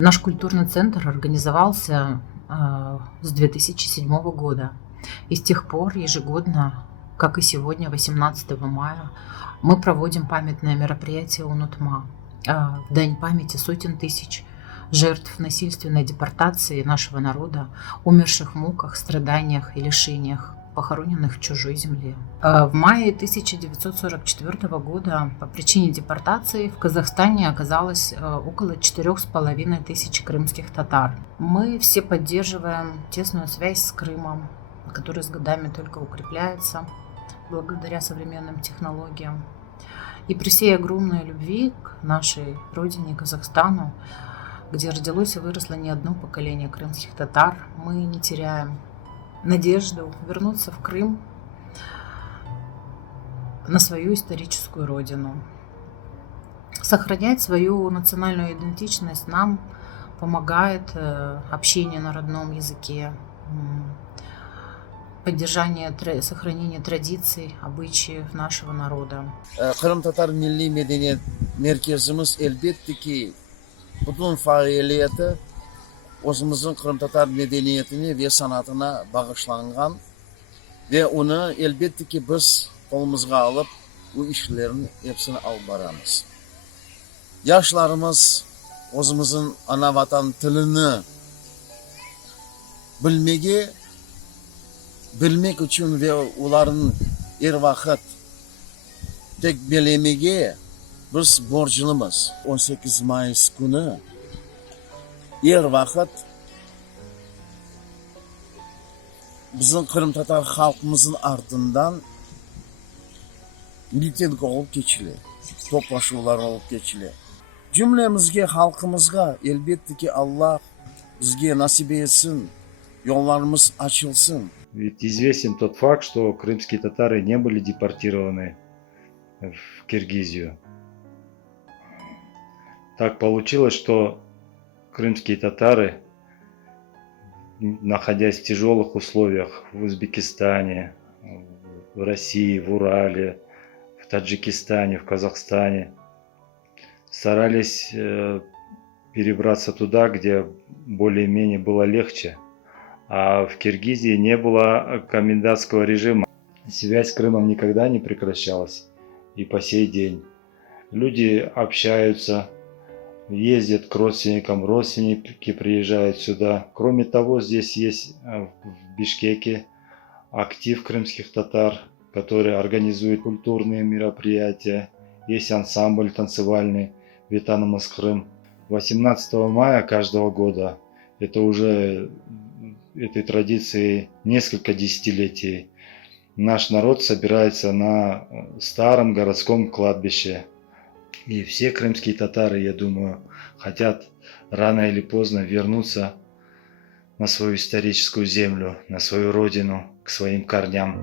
Наш культурный центр организовался с 2007 года. И с тех пор ежегодно, как и сегодня, 18 мая, мы проводим памятное мероприятие «Унутма» в дань памяти сотен тысяч жертв насильственной депортации нашего народа, умерших в муках, страданиях и лишениях, похороненных в чужой земле. В мае 1944 года по причине депортации в Казахстане оказалось около 4500 крымских татар. Мы все поддерживаем тесную связь с Крымом, которая с годами только укрепляется благодаря современным технологиям. И при всей огромной любви к нашей родине, Казахстану, где родилось и выросло не одно поколение крымских татар, мы не теряем надежду вернуться в Крым, на свою историческую родину. Сохранять свою национальную идентичность нам помогает общение на родном языке, поддержание, сохранение традиций, обычаев нашего народа. Kırım Tatar Milli Medeniyet Merkezimiz elbette ki bütün faaliyeti o'zimizin Kırım Tatar medeniyetini ve sanatına bağışlangan ve onu elbette ki biz kolumuzga alıp bu işlerin hepsini alıp baramız. Yaşlarımız o'zimizin ana vatan tilini bilmek için ve uların er vaqt tek bilemege biz borcluyuz. 18 Mayıs günü er vaqt bizim Kırım Tatar halkımızın ardından miting olup geçili, toplaşmalar olup geçili. Cümlemizge, halkımızga elbette ki Allah bizge nasip etsin, yollarımız açılsın. Ведь известен тот факт, что крымские татары не были депортированы в Киргизию. Так получилось, что крымские татары, находясь в тяжелых условиях в Узбекистане, в России, в Урале, в Таджикистане, в Казахстане, старались перебраться туда, где более-менее было легче. А в Киргизии не было комендантского режима. Связь с Крымом никогда не прекращалась. И по сей день. Люди общаются, ездят к родственникам, родственники приезжают сюда. Кроме того, здесь есть в Бишкеке актив крымских татар, который организует культурные мероприятия. Есть ансамбль танцевальный «Ветанамыз Крым». 18 мая каждого года, это уже этой традиции несколько десятилетий, наш народ собирается на старом городском кладбище. И все крымские татары, я думаю, хотят рано или поздно вернуться на свою историческую землю, на свою родину, к своим корням.